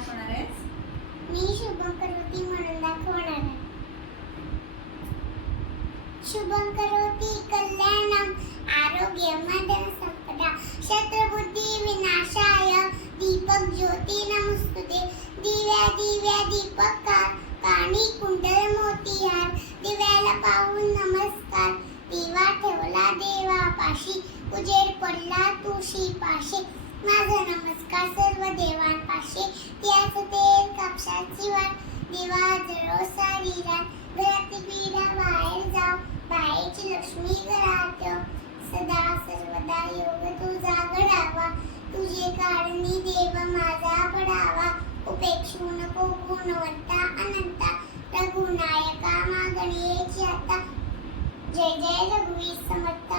दाखवणार आहेस? मी शुभं करोती म्हणून दाखवणार आहे. शुभं करोती कल्याणम आरोग्यमदं संपदा शत्रुबुद्धी विनाशाय दीपक ज्योती नमस्तुते. दिव्या दिव्या दीपकार कानी कुंडल मोतीहार दिव्याला पाहून नमस्कार. दिवा ठेवला देवापाशी उजेड पडला तुळशी पाशी. माझा नमस्कार सर्व देवांपाशी. त्याच तेल कापसाची वाट दिवा जळो सारी रात. घरातली पीडा बाहेर जाव बाहेरची लक्ष्मी घरात येव. सदा सर्वदा योग तुझा घडावा तुझे कारणी देव माझा पडावा. उपेक्षू नको गुणवंता अनंता रघुनायका मागणी आता. जय जय रघुवीर समर्थ.